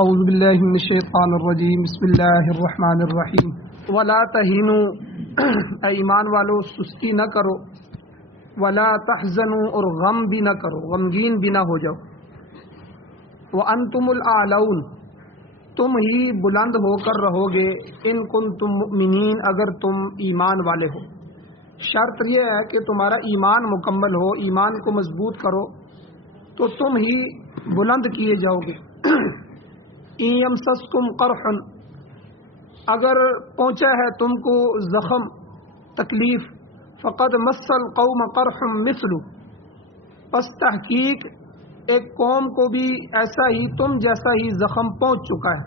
اعوذ باللہ من الشیطان الرجیم بسم اللہ الرحمن الرحیم ولا تہینوا، اے ایمان والو سستی نہ کرو، ولا تحزنوا اور غم بھی نہ کرو، غمگین بھی نہ ہو جاؤ، وانتم الاعلون تم ہی بلند ہو کر رہو گے، ان کنتم مؤمنین اگر تم ایمان والے ہو۔ شرط یہ ہے کہ تمہارا ایمان مکمل ہو، ایمان کو مضبوط کرو تو تم ہی بلند کیے جاؤ گے۔ ان یمسسکم قرح، اگر پہنچا ہے تم کو زخم تکلیف، فقد مس القوم قرح مثلہ، پس تحقیق ایک قوم کو بھی ایسا ہی تم جیسا ہی زخم پہنچ چکا ہے۔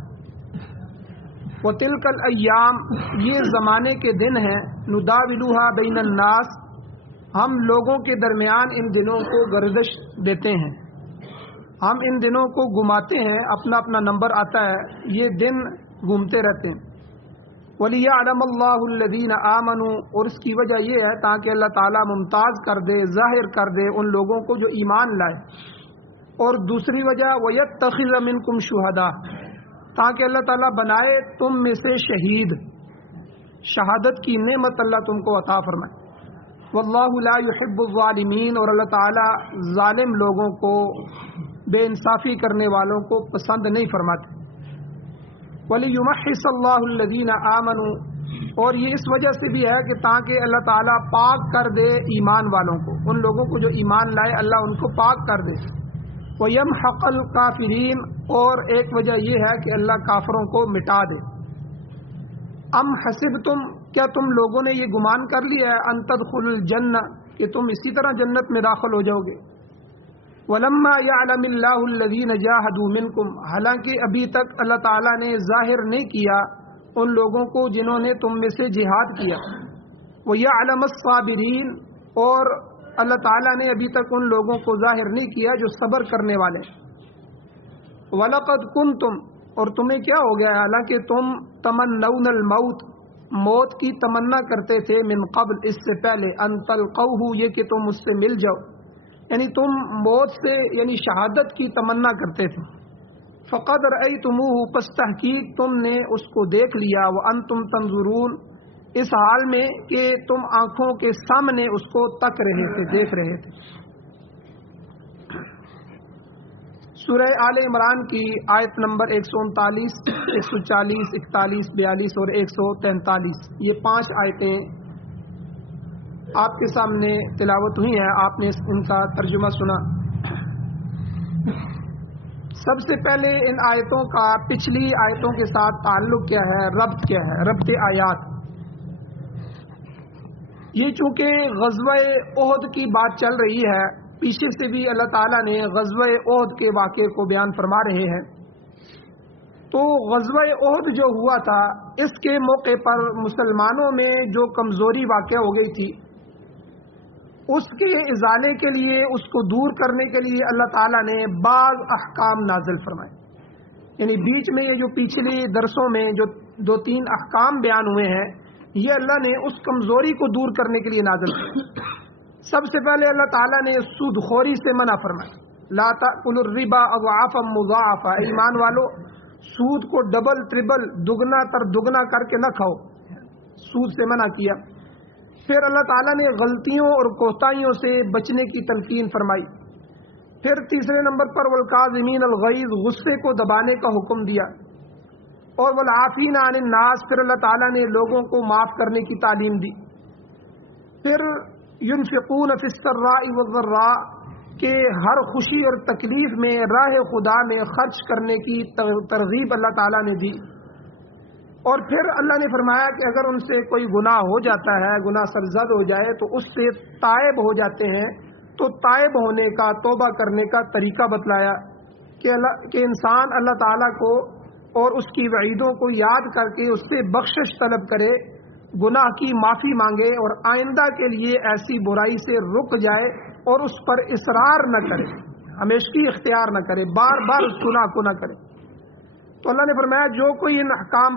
وتلک الایام، یہ زمانے کے دن ہیں، نداولوها بین الناس، ہم لوگوں کے درمیان ان دنوں کو گردش دیتے ہیں، ہم ان دنوں کو گھماتے ہیں، اپنا اپنا نمبر آتا ہے، یہ دن گھومتے رہتے ہیں۔ وَلِيَعْلَمَ اللَّهُ الَّذِينَ آمَنُوا، اور اس کی وجہ یہ ہے تاکہ اللہ تعالیٰ ممتاز کر دے، ظاہر کر دے ان لوگوں کو جو ایمان لائے۔ اور دوسری وجہ وَيَتَّخِذَ مِنْكُمْ شُهَدَاءَ، تاکہ اللہ تعالیٰ بنائے تم میں سے شہید، شہادت کی نعمت اللہ تم کو عطا فرمائے۔ وَاللَّهُ لَا يُحِبُّ الظَّالِمِينَ، اور اللہ تعالیٰ ظالم لوگوں کو، بے انصافی کرنے والوں کو پسند نہیں فرماتے۔ وَلِيُمَحِّصَ اللَّهُ الَّذِينَ آمَنُوا، اور یہ اس وجہ سے بھی ہے کہ تاکہ اللہ تعالیٰ پاک کر دے ایمان والوں کو، ان لوگوں کو جو ایمان لائے اللہ ان کو پاک کر دے۔ وَيَمْحَقَ الْكَافِرِينَ، اور ایک وجہ یہ ہے کہ اللہ کافروں کو مٹا دے۔ ام حسبتم، کیا تم لوگوں نے یہ گمان کر لیا ہے، ان تدخلوا الجنہ، کہ تم اسی طرح جنت میں داخل ہو جاؤ گے۔ وَلَمَّا يَعْلَمِ اللَّهُ الَّذِينَ جَاهَدُوا مِنْكُمْ، حالانکہ ابھی تک اللہ تعالیٰ نے ظاہر نہیں کیا ان لوگوں کو جنہوں نے تم میں سے جہاد کیا۔ وَيَعْلَمَ الصَّابِرِينَ، اور اللہ تعالیٰ نے ابھی تک ان لوگوں کو ظاہر نہیں کیا جو صبر کرنے والے۔ وَلَقَدْ كُنْتُمْ، اور تمہیں کیا ہو گیا، حالانکہ تم تمنون الموت، موت کی تمنا کرتے تھے، من قبل، اس سے پہلے، ان تلقوہ، یہ کہ تم اس سے مل جاؤ، یعنی تم موت سے یعنی شہادت کی تمنا کرتے تھے۔ فقد رأیتموہ، پس تحقیق تم نے اس کو دیکھ لیا، وانتم تنظرون، اس حال میں کہ تم آنکھوں کے سامنے اس کو تک رہے تھے، دیکھ رہے تھے۔ سورہ آل عمران کی آیت نمبر 139، 140، 41، 42 اور 143، یہ 5 آیتیں آپ کے سامنے تلاوت ہوئی ہیں، آپ نے ان کا ترجمہ سنا۔ سب سے پہلے ان آیتوں کا پچھلی آیتوں کے ساتھ تعلق کیا ہے، ربط کیا ہے، ربط آیات۔ یہ چونکہ غزوہ احد کی بات چل رہی ہے، پیچھے سے بھی اللہ تعالیٰ نے غزوہ احد کے واقعے کو بیان فرما رہے ہیں، تو غزوہ احد جو ہوا تھا اس کے موقع پر مسلمانوں میں جو کمزوری واقع ہو گئی تھی، اس کے ازالے کے لیے، اس کو دور کرنے کے لیے اللہ تعالیٰ نے بعض احکام نازل فرمائے۔ یعنی بیچ میں یہ جو پچھلے درسوں میں جو 2-3 احکام بیان ہوئے ہیں، یہ اللہ نے اس کمزوری کو دور کرنے کے لیے نازل فرمائے۔ سب سے پہلے اللہ تعالیٰ نے سود خوری سے منع فرمایا، لا تأکلوا الربا اضعافا مضاعفا، ایمان والو سود کو ڈبل ٹربل دگنا تر دگنا کر کے نہ کھاؤ، سود سے منع کیا۔ پھر اللہ تعالیٰ نے غلطیوں اور کوتاہیوں سے بچنے کی تلقین فرمائی۔ پھر تیسرے نمبر پر والکاظمین الغیظ، غصے کو دبانے کا حکم دیا، اور والعافین عن الناس، پھر اللہ تعالیٰ نے لوگوں کو معاف کرنے کی تعلیم دی۔ پھر ينفقون فی السراء والضراء، کہ ہر خوشی اور تکلیف میں راہ خدا میں خرچ کرنے کی ترغیب اللہ تعالیٰ نے دی۔ اور پھر اللہ نے فرمایا کہ اگر ان سے کوئی گناہ ہو جاتا ہے، گناہ سرزد ہو جائے تو اس سے تائب ہو جاتے ہیں، تو تائب ہونے کا، توبہ کرنے کا طریقہ بتلایا کہ انسان اللہ تعالیٰ کو اور اس کی وعیدوں کو یاد کر کے اس سے بخشش طلب کرے، گناہ کی معافی مانگے، اور آئندہ کے لیے ایسی برائی سے رک جائے اور اس پر اصرار نہ کرے، ہمیشگی اختیار نہ کرے، بار بار اس گناہ کو نہ کرے۔ تو اللہ نے فرمایا جو کوئی ان احکام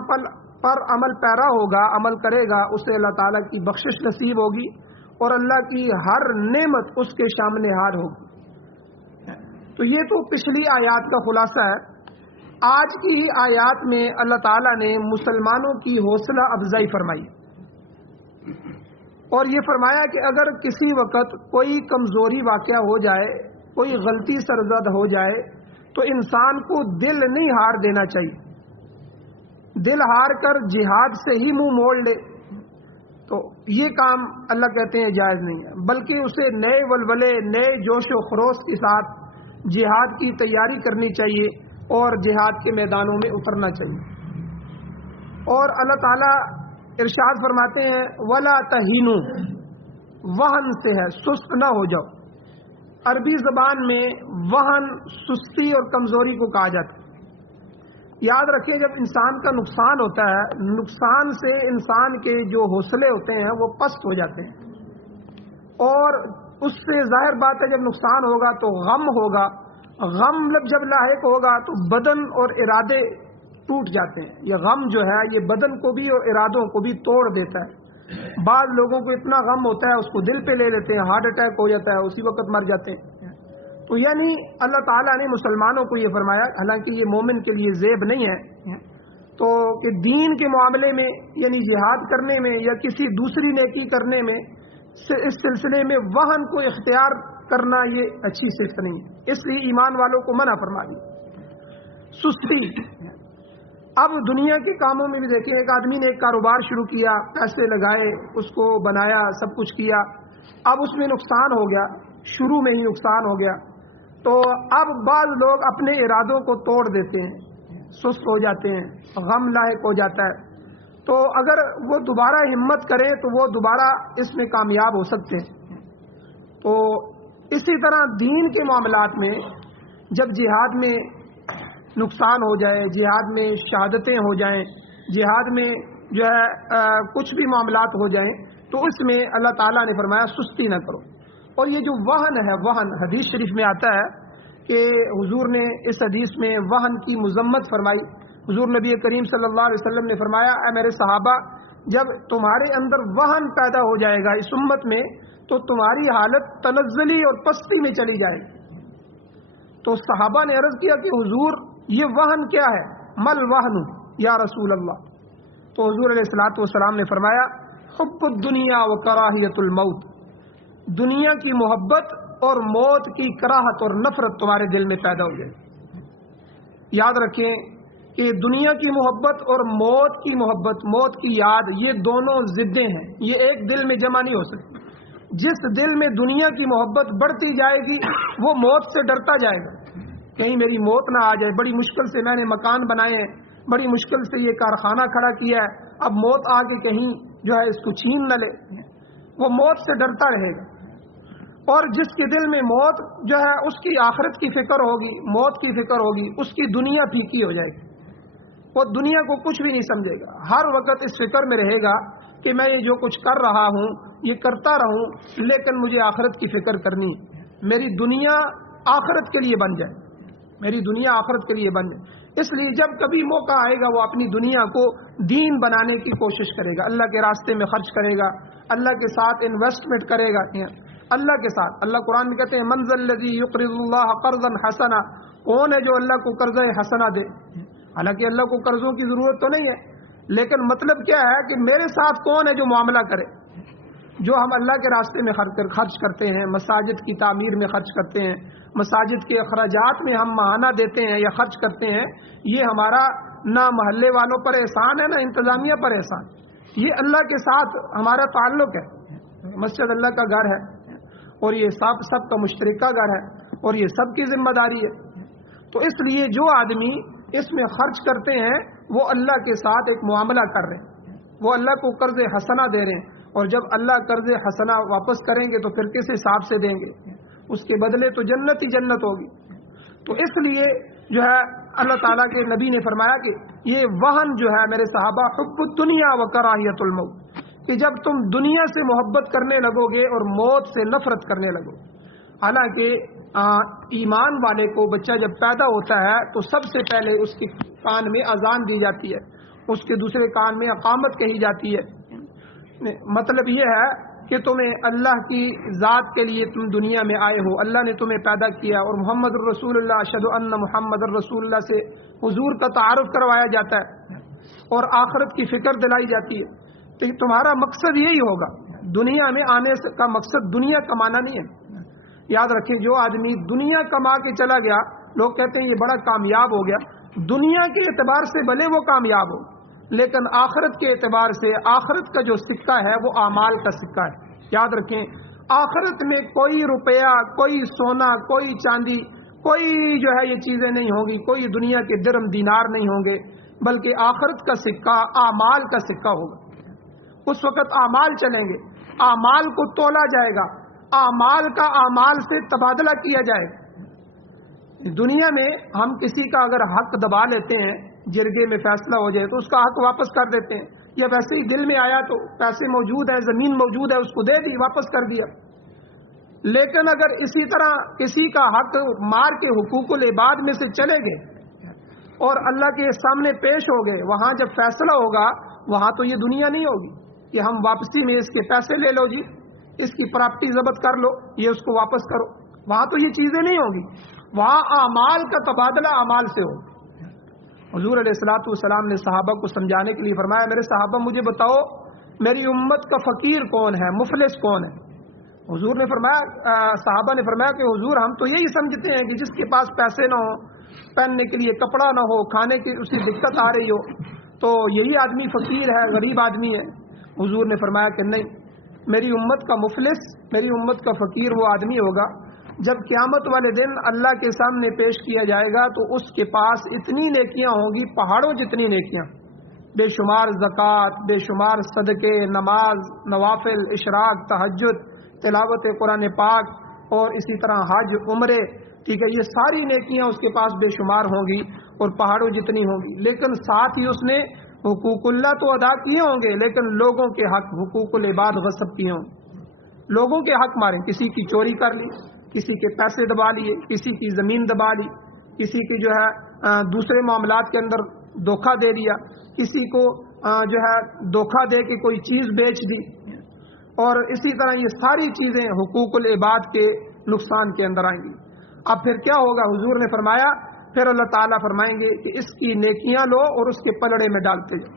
پر عمل پیرا ہوگا، عمل کرے گا، اسے اللہ تعالیٰ کی بخشش نصیب ہوگی اور اللہ کی ہر نعمت اس کے سامنے حاضر ہوگی۔ تو یہ تو پچھلی آیات کا خلاصہ ہے۔ آج کی آیات میں اللہ تعالیٰ نے مسلمانوں کی حوصلہ افزائی فرمائی اور یہ فرمایا کہ اگر کسی وقت کوئی کمزوری واقع ہو جائے، کوئی غلطی سرزد ہو جائے تو انسان کو دل نہیں ہار دینا چاہیے، دل ہار کر جہاد سے ہی منہ موڑ لے تو یہ کام اللہ کہتے ہیں جائز نہیں ہے، بلکہ اسے نئے ولولے، نئے جوش و خروش کے ساتھ جہاد کی تیاری کرنی چاہیے اور جہاد کے میدانوں میں اترنا چاہیے۔ اور اللہ تعالیٰ ارشاد فرماتے ہیں وَلَا تَهِنُوا، وہن سے ہے سست نہ ہو جاؤ۔ عربی زبان میں وہن سستی اور کمزوری کو کہا جاتا ہے۔ یاد رکھیں جب انسان کا نقصان ہوتا ہے، نقصان سے انسان کے جو حوصلے ہوتے ہیں وہ پست ہو جاتے ہیں، اور اس سے ظاہر بات ہے جب نقصان ہوگا تو غم ہوگا، غم جب لاحق ہوگا تو بدن اور ارادے ٹوٹ جاتے ہیں۔ یہ غم جو ہے یہ بدن کو بھی اور ارادوں کو بھی توڑ دیتا ہے۔ بعض لوگوں کو اتنا غم ہوتا ہے اس کو دل پہ لے لیتے ہیں، ہارٹ اٹیک ہو جاتا ہے، اسی وقت مر جاتے ہیں۔ تو یعنی اللہ تعالیٰ نے مسلمانوں کو یہ فرمایا، حالانکہ یہ مومن کے لیے زیب نہیں ہے، تو کہ دین کے معاملے میں یعنی جہاد کرنے میں یا کسی دوسری نیکی کرنے میں اس سلسلے میں وہن کو اختیار کرنا یہ اچھی صفت نہیں ہے، اس لیے ایمان والوں کو منع فرمائی۔ سستی، اب دنیا کے کاموں میں بھی دیکھیں، ایک آدمی نے ایک کاروبار شروع کیا، پیسے لگائے، اس کو بنایا، سب کچھ کیا، اب اس میں نقصان ہو گیا، شروع میں ہی نقصان ہو گیا، تو اب بعض لوگ اپنے ارادوں کو توڑ دیتے ہیں، سست ہو جاتے ہیں، غم لاحق ہو جاتا ہے، تو اگر وہ دوبارہ ہمت کریں تو وہ دوبارہ اس میں کامیاب ہو سکتے ہیں۔ تو اسی طرح دین کے معاملات میں جب جہاد میں نقصان ہو جائے، جہاد میں شہادتیں ہو جائیں، جہاد میں جو ہے کچھ بھی معاملات ہو جائیں تو اس میں اللہ تعالیٰ نے فرمایا سستی نہ کرو۔ اور یہ جو وہن ہے، وہن حدیث شریف میں آتا ہے کہ حضور نے اس حدیث میں وہن کی مذمت فرمائی۔ حضور نبی کریم صلی اللہ علیہ وسلم نے فرمایا اے میرے صحابہ، جب تمہارے اندر وہن پیدا ہو جائے گا اس امت میں تو تمہاری حالت تنزلی اور پستی میں چلی جائے گی۔ تو صحابہ نے عرض کیا کہ حضور یہ وہن کیا ہے؟ مل وہن یا رسول اللہ؟ تو حضور علیہ الصلوۃ والسلام نے فرمایا حب الدنیا و کراہیت الموت، دنیا کی محبت اور موت کی کراہت اور نفرت تمہارے دل میں پیدا ہو جائے۔ یاد رکھیں کہ دنیا کی محبت اور موت کی محبت، موت کی یاد، یہ دونوں ضدیں ہیں، یہ ایک دل میں جمع نہیں ہو سکتی۔ جس دل میں دنیا کی محبت بڑھتی جائے گی وہ موت سے ڈرتا جائے گا، کہیں میری موت نہ آ جائے، بڑی مشکل سے میں نے مکان بنائے ہیں، بڑی مشکل سے یہ کارخانہ کھڑا کیا ہے، اب موت آ کے کہیں جو ہے اس کو چھین نہ لے، وہ موت سے ڈرتا رہے گا۔ اور جس کے دل میں موت جو ہے اس کی آخرت کی فکر ہوگی، موت کی فکر ہوگی، اس کی دنیا پھیکی ہو جائے گی، وہ دنیا کو کچھ بھی نہیں سمجھے گا، ہر وقت اس فکر میں رہے گا کہ میں یہ جو کچھ کر رہا ہوں یہ کرتا رہوں لیکن مجھے آخرت کی فکر کرنی، میری دنیا آخرت کے لیے بن جائے، میری دنیا آخرت کے لیے بن جائے۔ اس لیے جب کبھی موقع آئے گا وہ اپنی دنیا کو دین بنانے کی کوشش کرے گا، اللہ کے راستے میں خرچ کرے گا، اللہ کے ساتھ انویسٹمنٹ کرے گا، اللہ کے ساتھ۔ اللہ قرآن میں کہتے ہیں من ذا الذی یقرض اللہ قرضا حسنا، کون ہے جو اللہ کو قرض حسنا دے؟ حالانکہ اللہ کو قرضوں کی ضرورت تو نہیں ہے، لیکن مطلب کیا ہے کہ میرے ساتھ کون ہے جو معاملہ کرے؟ جو ہم اللہ کے راستے میں خرچ کرتے ہیں، مساجد کی تعمیر میں خرچ کرتے ہیں، مساجد کے اخراجات میں ہم ماہانہ دیتے ہیں یا خرچ کرتے ہیں، یہ ہمارا نہ محلے والوں پر احسان ہے نہ انتظامیہ پر احسان، یہ اللہ کے ساتھ ہمارا تعلق ہے۔ مسجد اللہ کا گھر ہے اور یہ سب کا مشترکہ گھر ہے اور یہ سب کی ذمہ داری ہے۔ تو اس لیے جو آدمی اس میں خرچ کرتے ہیں وہ اللہ کے ساتھ ایک معاملہ کر رہے ہیں، وہ اللہ کو قرض حسنہ دے رہے ہیں، اور جب اللہ قرض حسنہ واپس کریں گے تو پھر کس حساب سے دیں گے؟ اس کے بدلے تو جنت ہی جنت ہوگی۔ تو اس لیے جو ہے اللہ تعالیٰ کے نبی نے فرمایا کہ یہ وہن جو ہے میرے صحابہ حب الدنیا و کراہیت الموت، کہ جب تم دنیا سے محبت کرنے لگو گے اور موت سے نفرت کرنے لگو۔ حالانکہ ایمان والے کو بچہ جب پیدا ہوتا ہے تو سب سے پہلے اس کے کان میں اذان دی جاتی ہے، اس کے دوسرے کان میں اقامت کہی جاتی ہے۔ مطلب یہ ہے کہ تمہیں اللہ کی ذات کے لیے تم دنیا میں آئے ہو، اللہ نے تمہیں پیدا کیا، اور محمد الرسول اللہ اشہد ان محمد الرسول اللہ سے حضور کا تعارف کروایا جاتا ہے اور آخرت کی فکر دلائی جاتی ہے، تو تمہارا مقصد یہی ہوگا۔ دنیا میں آنے کا مقصد دنیا کمانا نہیں ہے۔ یاد رکھیں، جو آدمی دنیا کما کے چلا گیا، لوگ کہتے ہیں یہ بڑا کامیاب ہو گیا، دنیا کے اعتبار سے بھلے وہ کامیاب ہو، لیکن آخرت کے اعتبار سے آخرت کا جو سکہ ہے وہ اعمال کا سکہ ہے۔ یاد رکھیں، آخرت میں کوئی روپیہ، کوئی سونا، کوئی چاندی، کوئی جو ہے یہ چیزیں نہیں ہوں گی، کوئی دنیا کے درم دینار نہیں ہوں گے، بلکہ آخرت کا سکہ اعمال کا سکہ ہوگا۔ اس وقت اعمال چلیں گے، اعمال کو تولا جائے گا، اعمال کا اعمال سے تبادلہ کیا جائے گا۔ دنیا میں ہم کسی کا اگر حق دبا لیتے ہیں، جرگے میں فیصلہ ہو جائے تو اس کا حق واپس کر دیتے ہیں، یا ویسے ہی دل میں آیا تو پیسے موجود ہیں، زمین موجود ہے، اس کو دے دی، واپس کر دیا۔ لیکن اگر اسی طرح کسی کا حق مار کے حقوق العباد میں سے چلے گئے اور اللہ کے سامنے پیش ہو گئے، وہاں جب فیصلہ ہوگا وہاں تو یہ دنیا نہیں ہوگی کہ ہم واپسی میں اس کے پیسے لے لو، جی اس کی پراپرٹی ضبط کر لو، یہ اس کو واپس کرو، وہاں تو یہ چیزیں نہیں ہوگی، وہاں اعمال کا تبادلہ اعمال سے ہو۔ حضور علیہ الصلوۃ والسلام نے صحابہ کو سمجھانے کے لیے فرمایا، میرے صحابہ مجھے بتاؤ میری امت کا فقیر کون ہے، مفلس کون ہے؟ حضور نے فرمایا، صحابہ نے فرمایا کہ حضور ہم تو یہی سمجھتے ہیں کہ جس کے پاس پیسے نہ ہو، پہننے کے لیے کپڑا نہ ہو، کھانے کی اس کی دقت آ رہی ہو، تو یہی آدمی فقیر ہے، غریب آدمی ہے۔ حضور نے فرمایا کہ نہیں، میری امت کا مفلس، میری امت کا فقیر وہ آدمی ہوگا جب قیامت والے دن اللہ کے سامنے پیش کیا جائے گا تو اس کے پاس اتنی نیکیاں ہوں گی، پہاڑوں جتنی نیکیاں، بے شمار زکوٰۃ، بے شمار صدقے، نماز، نوافل، اشراق، تہجد، تلاوت قرآن پاک، اور اسی طرح حج، عمرے، ٹھیک ہے، یہ ساری نیکیاں اس کے پاس بے شمار ہوں گی اور پہاڑوں جتنی ہوں گی، لیکن ساتھ ہی اس نے حقوق اللہ تو ادا کیے ہوں گے، لیکن لوگوں کے حق، حقوق العباد غصب کیے ہوں گے، لوگوں کے حق مارے، کسی کی چوری کر لی، کسی کے پیسے دبا لیے، کسی کی زمین دبا لی، کسی کی جو ہے دوسرے معاملات کے اندر دھوکہ دے دیا، کسی کو جو ہے دھوکہ دے کے کوئی چیز بیچ دی، اور اسی طرح یہ ساری چیزیں حقوق العباد کے نقصان کے اندر آئیں گی۔ اب پھر کیا ہوگا؟ حضور نے فرمایا پھر اللہ تعالیٰ فرمائیں گے کہ اس کی نیکیاں لو اور اس کے پلڑے میں ڈالتے جاؤ۔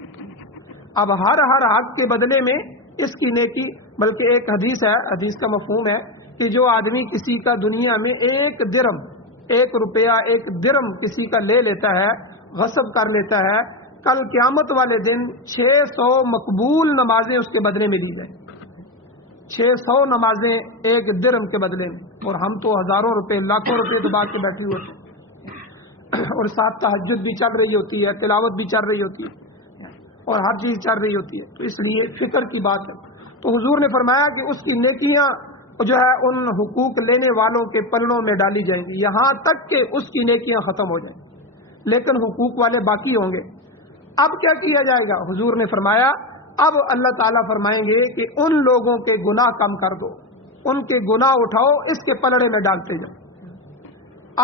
اب ہر حق کے بدلے میں اس کی نیکی، بلکہ ایک حدیث ہے، حدیث کا مفہوم ہے کہ جو آدمی کسی کا دنیا میں ایک درم، ایک روپیہ، ایک درم کسی کا لے لیتا ہے، غصب کر لیتا ہے، کل قیامت والے دن 600 مقبول نمازیں اس کے بدلے میں دی جائیں، 600 نمازیں ایک درم کے بدلے میں، اور ہم تو ہزاروں روپے، لاکھوں روپے دبا کے بیٹھے ہوئے ہیں، اور ساتھ تہجد بھی چل رہی ہوتی ہے، تلاوت بھی چل رہی ہوتی ہے، اور ہر چیز چل رہی ہوتی ہے، تو اس لیے فکر کی بات ہے۔ تو حضور نے فرمایا کہ اس کی نیکیاں جو ہے ان حقوق لینے والوں کے پلڑوں میں ڈالی جائیں گی، یہاں تک کہ اس کی نیکیاں ختم ہو جائیں، لیکن حقوق والے باقی ہوں گے۔ اب کیا کیا جائے گا؟ حضور نے فرمایا اب اللہ تعالیٰ فرمائیں گے کہ ان لوگوں کے گناہ کم کر دو، ان کے گناہ اٹھاؤ، اس کے پلڑے میں ڈالتے جاؤ۔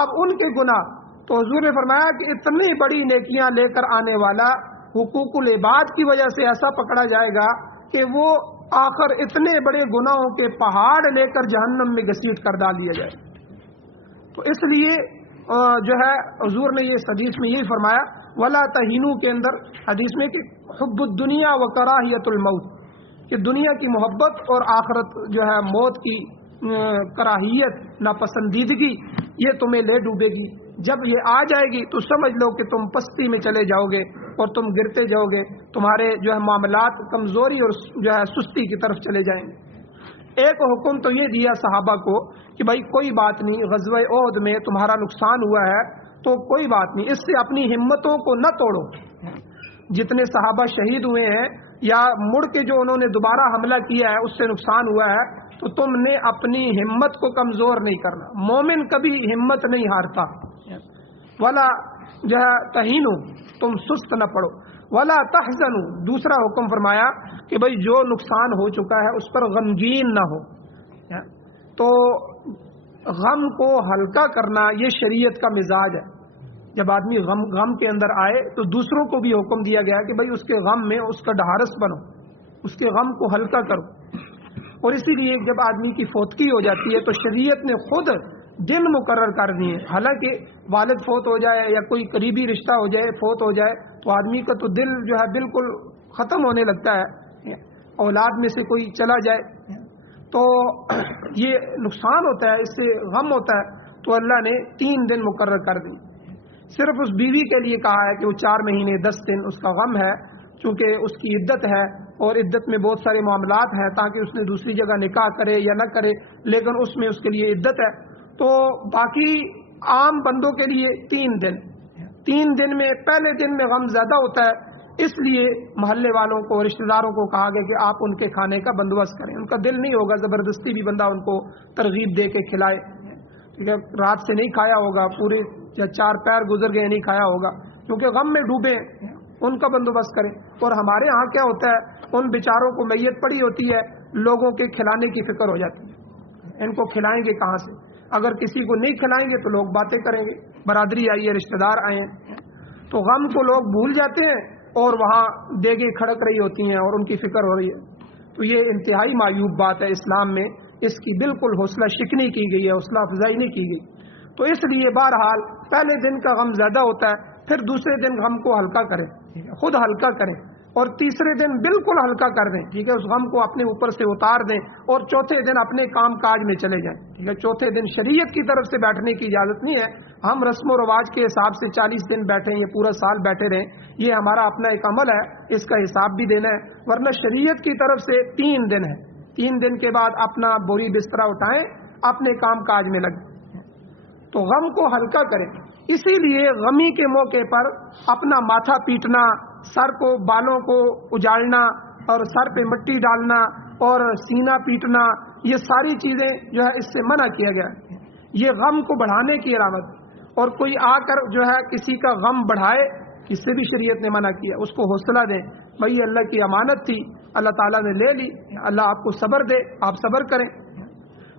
اب ان کے گناہ، تو حضور نے فرمایا کہ اتنی بڑی نیکیاں لے کر آنے والا حقوق العباد کی وجہ سے ایسا پکڑا جائے گا کہ وہ آخر اتنے بڑے گناہوں کے پہاڑ لے کر جہنم میں گھسیٹ کر ڈال دیا جائے۔ تو اس لیے جو ہے حضور نے یہ حدیث میں یہی فرمایا، ولا تہینو کے اندر حدیث میں کہ حب الدنیا و کراہیت الموت، کہ دنیا کی محبت اور آخرت جو ہے موت کی کراہیت، ناپسندیدگی، یہ تمہیں لے ڈوبے گی۔ جب یہ آ جائے گی تو سمجھ لو کہ تم پستی میں چلے جاؤ گے اور تم گرتے جاؤ گے، تمہارے جو ہے معاملات کمزوری اور جو ہے سستی کی طرف چلے جائیں گے۔ ایک حکم تو یہ دیا صحابہ کو کہ بھائی کوئی بات نہیں، غزوہ احد میں تمہارا نقصان ہوا ہے تو کوئی بات نہیں، اس سے اپنی ہمتوں کو نہ توڑو۔ جتنے صحابہ شہید ہوئے ہیں یا مڑ کے جو انہوں نے دوبارہ حملہ کیا ہے اس سے نقصان ہوا ہے، تو تم نے اپنی ہمت کو کمزور نہیں کرنا۔ مومن کبھی ہمت نہیں ہارتا۔ ولا جو ہے تہینو، تم سست نہ پڑو، ولا تحزنو، دوسرا حکم فرمایا کہ بھائی جو نقصان ہو چکا ہے اس پر غمگین نہ ہو۔ تو غم کو ہلکا کرنا یہ شریعت کا مزاج ہے۔ جب آدمی غم کے اندر آئے تو دوسروں کو بھی حکم دیا گیا کہ بھائی اس کے غم میں اس کا ڈھارس بنو، اس کے غم کو ہلکا کرو۔ اور اسی لیے جب آدمی کی فوتگی ہو جاتی ہے تو شریعت نے خود دن مقرر کر دیے. حالانکہ والد فوت ہو جائے یا کوئی قریبی رشتہ ہو جائے فوت ہو جائے تو آدمی کا تو دل جو ہے بالکل ختم ہونے لگتا ہے. اولاد میں سے کوئی چلا جائے تو یہ نقصان ہوتا ہے, اس سے غم ہوتا ہے. تو اللہ نے 3 دن مقرر کر دی. صرف اس بیوی کے لیے کہا ہے کہ وہ 4 مہینے 10 دن اس کا غم ہے, چونکہ اس کی عدت ہے اور عدت میں بہت سارے معاملات ہیں, تاکہ اس نے دوسری جگہ نکاح کرے یا نہ کرے, لیکن اس میں اس کے لیے عدت ہے. تو باقی عام بندوں کے لیے 3 دن. 3 دن میں پہلے دن میں غم زیادہ ہوتا ہے, اس لیے محلے والوں کو رشتہ داروں کو کہا گیا کہ آپ ان کے کھانے کا بندوبست کریں. ان کا دل نہیں ہوگا زبردستی بھی بندہ ان کو ترغیب دے کے کھلائے, رات سے نہیں کھایا ہوگا, پورے 4 پیر گزر گئے نہیں کھایا ہوگا, کیونکہ غم میں ڈوبے, ان کا بندوبست کریں. اور ہمارے ہاں کیا ہوتا ہے, ان بیچاروں کو میت پڑی ہوتی ہے, لوگوں کے کھلانے کی فکر ہو جاتی ہے, ان کو کھلائیں گے کہاں سے. اگر کسی کو نہیں کھلائیں گے تو لوگ باتیں کریں گے, برادری آئی ہے, رشتہ دار آئے ہیں, تو غم کو لوگ بھول جاتے ہیں اور وہاں دیگیں کھڑک رہی ہوتی ہیں اور ان کی فکر ہو رہی ہے. تو یہ انتہائی معیوب بات ہے. اسلام میں اس کی بالکل حوصلہ شکنی کی گئی ہے, حوصلہ افزائی نہیں کی گئی. تو اس لیے بہرحال پہلے دن کا غم زیادہ ہوتا ہے, پھر دوسرے دن غم کو ہلکا کریں, خود ہلکا کریں, اور تیسرے دن بالکل ہلکا کر دیں, ٹھیک ہے, اس غم کو اپنے اوپر سے اتار دیں, اور چوتھے دن اپنے کام کاج میں چلے جائیں. ٹھیک ہے, چوتھے دن شریعت کی طرف سے بیٹھنے کی اجازت نہیں ہے. ہم رسم و رواج کے حساب سے 40 دن بیٹھیں, یہ پورا سال بیٹھے رہیں, یہ ہمارا اپنا ایک عمل ہے, اس کا حساب بھی دینا ہے. ورنہ شریعت کی طرف سے 3 دن ہے. 3 دن کے بعد اپنا بوری بستر اٹھائیں, اپنے کام کاج میں لگیں. تو غم کو ہلکا کریں. اسی لیے غمی کے موقع پر اپنا ماتھا پیٹنا, سر کو بالوں کو اجاڑنا اور سر پہ مٹی ڈالنا اور سینہ پیٹنا, یہ ساری چیزیں جو ہے اس سے منع کیا گیا. یہ غم کو بڑھانے کی علامت. اور کوئی آ کر جو ہے کسی کا غم بڑھائے, اس سے بھی شریعت نے منع کیا. اس کو حوصلہ دیں, بھائی اللہ کی امانت تھی, اللہ تعالیٰ نے لے لی, اللہ آپ کو صبر دے, آپ صبر کریں.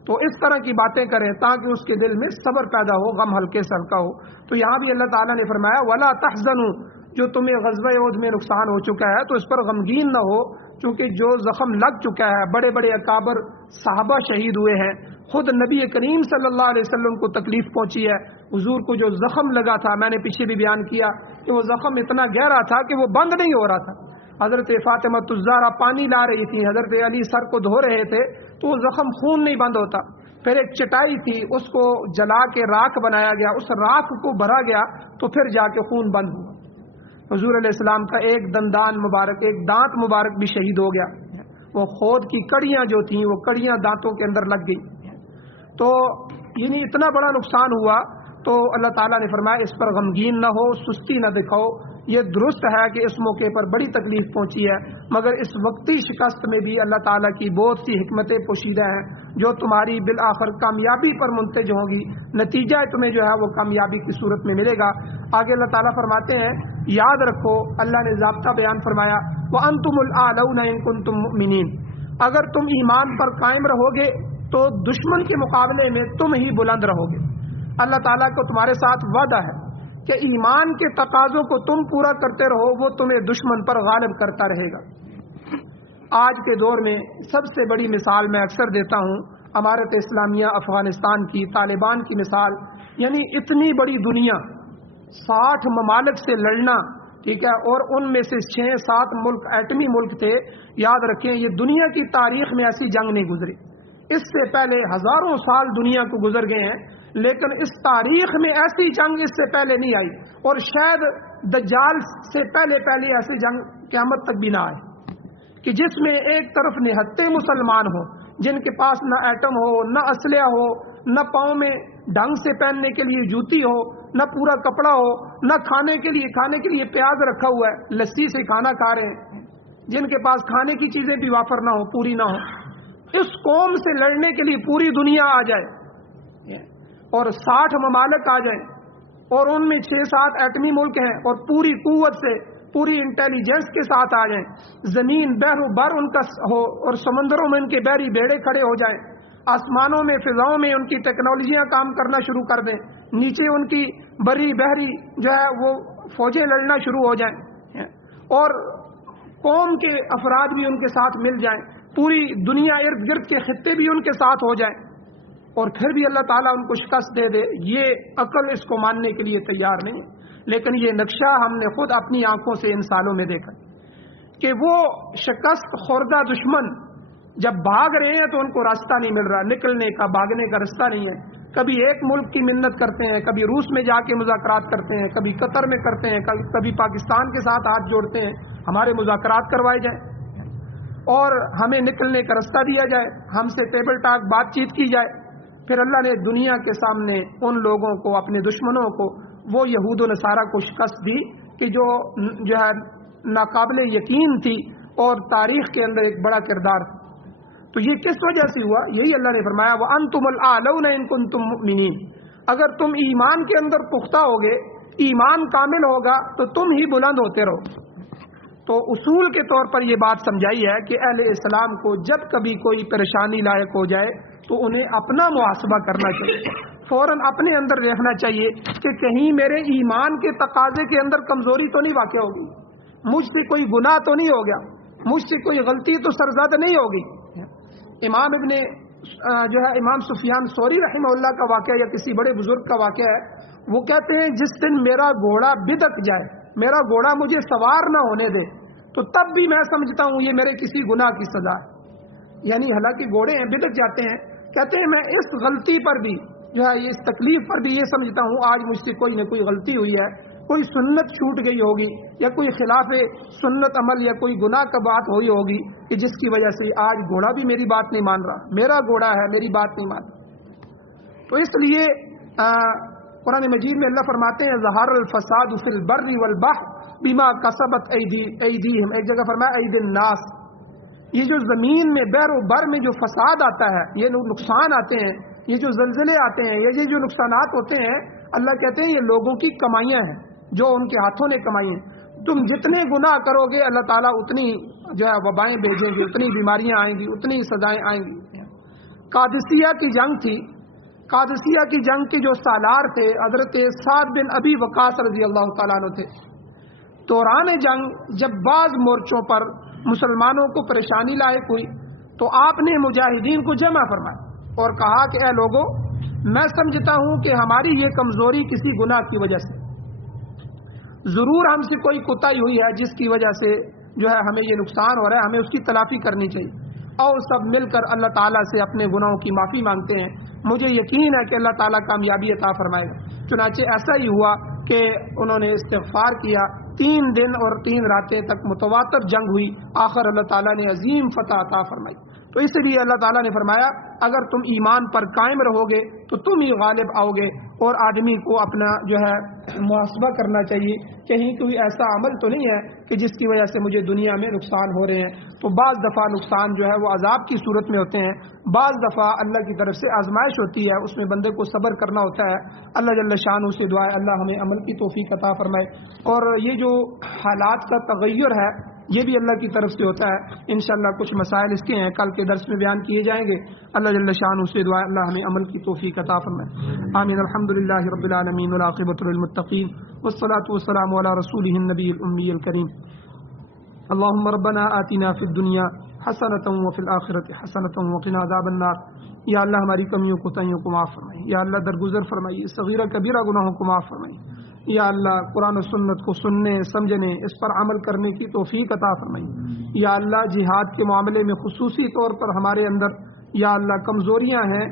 تو اس طرح کی باتیں کریں تاکہ اس کے دل میں صبر پیدا ہو, غم ہلکے سے ہلکا ہو. تو یہاں بھی اللہ تعالیٰ نے فرمایا وَلَا تَحْزَنُوا, جو تمہیں غزوہ احد میں نقصان ہو چکا ہے تو اس پر غمگین نہ ہو, چونکہ جو زخم لگ چکا ہے, بڑے بڑے اکابر صحابہ شہید ہوئے ہیں, خود نبی کریم صلی اللہ علیہ وسلم کو تکلیف پہنچی ہے. حضور کو جو زخم لگا تھا, میں نے پیچھے بھی بیان کیا کہ وہ زخم اتنا گہرا تھا کہ وہ بند نہیں ہو رہا تھا. حضرت فاطمہ الزہرا پانی لا رہی تھی, حضرت علی سر کو دھو رہے تھے, تو وہ زخم خون نہیں بند ہوتا. پھر ایک چٹائی تھی, اس کو جلا کے راکھ بنایا گیا, اس راکھ کو بھرا گیا تو پھر جا کے خون بند ہوا. حضور علیہ السلام کا ایک دندان مبارک, ایک دانت مبارک بھی شہید ہو گیا. وہ خود کی کڑیاں جو تھیں وہ کڑیاں دانتوں کے اندر لگ گئی. تو یعنی اتنا بڑا نقصان ہوا. تو اللہ تعالیٰ نے فرمایا اس پر غمگین نہ ہو, سستی نہ دکھاؤ. یہ درست ہے کہ اس موقع پر بڑی تکلیف پہنچی ہے, مگر اس وقتی شکست میں بھی اللہ تعالیٰ کی بہت سی حکمتیں پوشیدہ ہیں جو تمہاری بالآخر کامیابی پر منتج ہوں گی. نتیجہ تمہیں جو ہے وہ کامیابی کی صورت میں ملے گا. آگے اللہ تعالیٰ فرماتے ہیں یاد رکھو, اللہ نے ضابطہ بیان فرمایا وَأَنْتُمُ الْأَعْلَوْنَ إِن كُنتُم مُؤْمِنِينَ, اگر تم ایمان پر قائم رہو گے تو دشمن کے مقابلے میں تم ہی بلند رہو گے. اللہ تعالیٰ کو تمہارے ساتھ وعدہ ہے کہ ایمان کے تقاضوں کو تم پورا کرتے رہو, وہ تمہیں دشمن پر غالب کرتا رہے گا. آج کے دور میں سب سے بڑی مثال میں اکثر دیتا ہوں, امارت اسلامیہ افغانستان کی, طالبان کی مثال. یعنی اتنی بڑی دنیا, 60 ممالک سے لڑنا, ٹھیک ہے, اور ان میں سے 6-7 ملک ایٹمی ملک تھے. یاد رکھیں یہ دنیا کی تاریخ میں ایسی جنگ نہیں گزری. اس سے پہلے ہزاروں سال دنیا کو گزر گئے ہیں, لیکن اس تاریخ میں ایسی جنگ اس سے پہلے نہیں آئی, اور شاید دجال سے پہلے ایسی جنگ قیامت تک بھی نہ آئے کہ جس میں ایک طرف نہتے مسلمان ہو, جن کے پاس نہ ایٹم ہو, نہ اسلحہ ہو, نہ پاؤں میں ڈھنگ سے پہننے کے لیے جوتی ہو, نہ پورا کپڑا ہو, نہ کھانے کے لیے پیاز رکھا ہوا ہے, لسی سے کھانا کھا رہے ہیں, جن کے پاس کھانے کی چیزیں بھی وافر نہ ہو, پوری نہ ہو. اس قوم سے لڑنے کے لیے پوری دنیا آ جائے اور 60 ممالک آ جائیں, اور ان میں 6-7 ایٹمی ملک ہیں, اور پوری قوت سے, پوری انٹیلیجنس کے ساتھ آ جائیں, زمین بحر و بر ان کا ہو, اور سمندروں میں ان کے بحری بیڑے کھڑے ہو جائیں, آسمانوں میں فضاؤں میں ان کی ٹیکنالوجیاں کام کرنا شروع کر دیں, نیچے ان کی بری بحری جو ہے وہ فوجیں لڑنا شروع ہو جائیں, اور قوم کے افراد بھی ان کے ساتھ مل جائیں, پوری دنیا ارد گرد کے خطے بھی ان کے ساتھ ہو جائیں اور پھر بھی اللہ تعالیٰ ان کو شکست دے دے، یہ عقل اس کو ماننے کے لیے تیار نہیں۔ لیکن یہ نقشہ ہم نے خود اپنی آنکھوں سے ان سالوں میں دیکھا کہ وہ شکست خوردہ دشمن جب بھاگ رہے ہیں تو ان کو راستہ نہیں مل رہا، نکلنے کا، بھاگنے کا راستہ نہیں ہے۔ کبھی ایک ملک کی منت کرتے ہیں، کبھی روس میں جا کے مذاکرات کرتے ہیں، کبھی قطر میں کرتے ہیں، کبھی پاکستان کے ساتھ ہاتھ جوڑتے ہیں ہمارے مذاکرات کروائے جائیں اور ہمیں نکلنے کا راستہ دیا جائے، ہم سے ٹیبل ٹاک بات چیت کی جائے۔ پھر اللہ نے دنیا کے سامنے ان لوگوں کو، اپنے دشمنوں کو، وہ یہود و نصارہ کو شکست دی کہ جو ہے ناقابل یقین تھی اور تاریخ کے اندر ایک بڑا کردار تھا۔ تو یہ کس وجہ سے ہوا؟ یہی اللہ نے فرمایا وَأَنْتُمُ الْأَعْلَوْنَ إِن كُنتُم مُؤْمِنِينَ، اگر تم ایمان کے اندر پختہ ہوگے، ایمان کامل ہوگا تو تم ہی بلند ہوتے رہو۔ تو اصول کے طور پر یہ بات سمجھائی ہے کہ اہل اسلام کو جب کبھی کوئی پریشانی لاحق ہو جائے تو انہیں اپنا محاسبہ کرنا چاہیے، فوراً اپنے اندر دیکھنا چاہیے کہ کہیں میرے ایمان کے تقاضے کے اندر کمزوری تو نہیں واقع ہوگی، مجھ سے کوئی گناہ تو نہیں ہو گیا، مجھ سے کوئی غلطی تو سرزد نہیں ہوگی۔ امام سفیان ثوری رحمہ اللہ کا واقعہ یا کسی بڑے بزرگ کا واقعہ ہے، وہ کہتے ہیں جس دن میرا گھوڑا بدک جائے، میرا گھوڑا مجھے سوار نہ ہونے دے، تو تب بھی میں سمجھتا ہوں یہ میرے کسی گناہ کی سزا ہے۔ یعنی حالانکہ گھوڑے ہیں، بدک جاتے ہیں، کہتے ہیں میں اس غلطی پر بھی اس تکلیف پر بھی یہ سمجھتا ہوں آج مجھ سے کوئی نہ کوئی غلطی ہوئی ہے، کوئی سنت چھوٹ گئی ہوگی یا کوئی خلاف سنت عمل یا کوئی گناہ کا بات ہوئی ہوگی کہ جس کی وجہ سے آج گھوڑا بھی میری بات نہیں مان رہا، میرا گھوڑا ہے میری بات نہیں مان رہا۔ تو اس لیے قرآن مجید میں اللہ فرماتے ہیں ظہر الفساد فی البر والبحر بما کسبت ایدیہم، ایک جگہ فرمایا ایدی الناس، یہ جو زمین میں بحر و بر میں جو فساد آتا ہے، یہ نقصان آتے ہیں، یہ جو زلزلے آتے ہیں، یہ جو نقصانات ہوتے ہیں، اللہ کہتے ہیں یہ لوگوں کی کمائیاں ہیں جو ان کے ہاتھوں نے کمائی ہیں۔ تم جتنے گناہ کرو گے اللہ تعالیٰ اتنی وبائیں بھیجیں گے، اتنی بیماریاں آئیں گی، اتنی سزائیں آئیں گی۔ قادسیہ کی جنگ تھی، قادسیہ کی جنگ کے جو سالار تھے حضرت سعد بن ابی وقاص رضی اللہ تعالیٰ عنہ تھے۔ دوران جنگ جب بعض مورچوں پر مسلمانوں کو پریشانی لاحق ہوئی تو آپ نے مجاہدین کو جمع فرمایا اور کہا کہ اے لوگوں، میں سمجھتا ہوں کہ ہماری یہ کمزوری کسی گناہ کی وجہ سے، ضرور ہم سے کوئی کوتاہی ہوئی ہے جس کی وجہ سے ہمیں یہ نقصان ہو رہا ہے، ہمیں اس کی تلافی کرنی چاہیے، اور سب مل کر اللہ تعالیٰ سے اپنے گناہوں کی معافی مانگتے ہیں، مجھے یقین ہے کہ اللہ تعالیٰ کامیابی عطا فرمائے گا۔ چنانچہ ایسا ہی ہوا کہ انہوں نے استغفار کیا، 3 دن اور 3 راتیں تک متواتر جنگ ہوئی، آخر اللہ تعالیٰ نے عظیم فتح عطا فرمائی۔ تو اس لیے اللہ تعالیٰ نے فرمایا اگر تم ایمان پر قائم رہو گے تو تم ہی غالب آؤ گے، اور آدمی کو اپنا محاسبہ کرنا چاہیے، کہیں کوئی ایسا عمل تو نہیں ہے کہ جس کی وجہ سے مجھے دنیا میں نقصان ہو رہے ہیں۔ تو بعض دفعہ نقصان وہ عذاب کی صورت میں ہوتے ہیں، بعض دفعہ اللہ کی طرف سے آزمائش ہوتی ہے، اس میں بندے کو صبر کرنا ہوتا ہے۔ اللہ جل شانہ سے دعا ہے اللہ ہمیں عمل کی توفیق عطا فرمائے، اور یہ جو حالات کا تغیر ہے یہ بھی اللہ کی طرف سے ہوتا ہے۔ انشاءاللہ کچھ مسائل اس کے ہیں کل کے درس میں بیان کیے جائیں گے۔ اللہ جل شانہ سے دعا ہے اللہ ہمیں عمل کی توفیق عطا فرمائے، آمین۔ الحمدللہ رب العالمین والعاقبۃ للمتقین والصلاة والسلام علی رسولہ النبی الامی الکریم۔ اللهم ربنا آتنا فی الدنیا حسنۃ وفی الآخرۃ حسنۃ وقنا عذاب النار۔ یا اللہ ہماری کمیوں کوتاہیوں کو معاف فرمائیے، یا اللہ درگزر فرمائیے، صغیرہ کبیرہ گناہوں کو معاف فرمائیے۔ یا اللہ قرآن و سنت کو سننے، سمجھنے، اس پر عمل کرنے کی توفیق عطا فرمائیے۔ یا اللہ جہاد کے معاملے میں خصوصی طور پر ہمارے اندر یا اللہ کمزوریاں ہیں،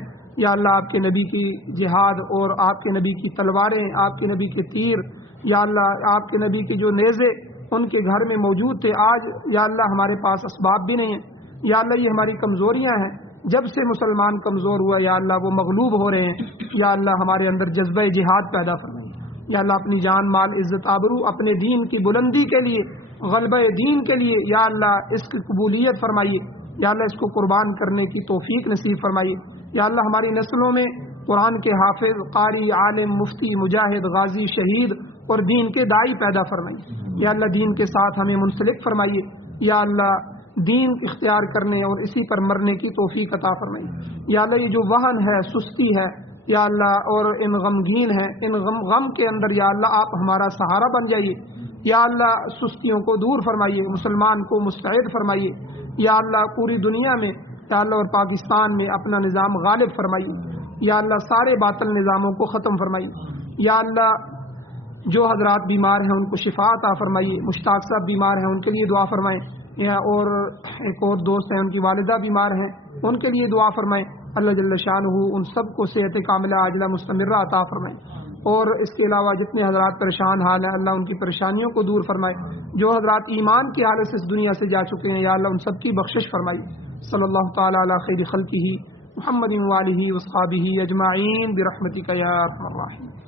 یا اللہ آپ کے نبی کی جہاد اور آپ کے نبی کی تلواریں، آپ کے نبی کے تیر، یا اللہ آپ کے نبی کے جو نیزے ان کے گھر میں موجود تھے، آج یا اللہ ہمارے پاس اسباب بھی نہیں ہیں۔ یا اللہ یہ ہماری کمزوریاں ہیں، جب سے مسلمان کمزور ہوا یا اللہ وہ مغلوب ہو رہے ہیں۔ یا اللہ ہمارے اندر جذبہ جہاد پیدا فرمائیے۔ یا اللہ اپنی جان مال عزت آبرو اپنے دین کی بلندی کے لیے، غلبہ دین کے لیے یا اللہ اس کی قبولیت فرمائیے، یا اللہ اس کو قربان کرنے کی توفیق نصیب فرمائیے۔ یا اللہ ہماری نسلوں میں قرآن کے حافظ، قاری، عالم، مفتی، مجاہد، غازی، شہید اور دین کے داعی پیدا فرمائیے۔ یا اللہ دین کے ساتھ ہمیں منسلک فرمائیے، یا اللہ دین اختیار کرنے اور اسی پر مرنے کی توفیق عطا فرمائیے۔ یا اللہ یہ جو وہن ہے، سستی ہے یا اللہ، اور ان غمگین ہیں، ان غم کے اندر یا اللہ آپ ہمارا سہارا بن جائیے۔ یا اللہ سستیوں کو دور فرمائیے، مسلمان کو مستعد فرمائیے، یا اللہ پوری دنیا میں یا اللہ اور پاکستان میں اپنا نظام غالب فرمائیے، یا اللہ سارے باطل نظاموں کو ختم فرمائیے، یا اللہ جو حضرات بیمار ہیں ان کو شفا عطا فرمائیے، مشتاق صاحب بیمار ہیں ان کے لیے دعا فرمائیں، یا اور ایک اور دوست ہیں ان کی والدہ بیمار ہیں ان کے لیے دعا فرمائیں، اللہ جل شانہ ان سب کو صحت کاملہ عاجلہ مستمرہ عطا فرمائیں، اور اس کے علاوہ جتنے حضرات پریشان حال ہیں اللہ ان کی پریشانیوں کو دور فرمائے، جو حضرات ایمان کی حالت سے اس دنیا سے جا چکے ہیں یا اللہ ان سب کی بخشش فرمائیے۔ صلی اللہ تعالی علی خیر خلقہ محمد و آلہ و اصحابہ اجمعین برحمتک یا ارحم الراحمین۔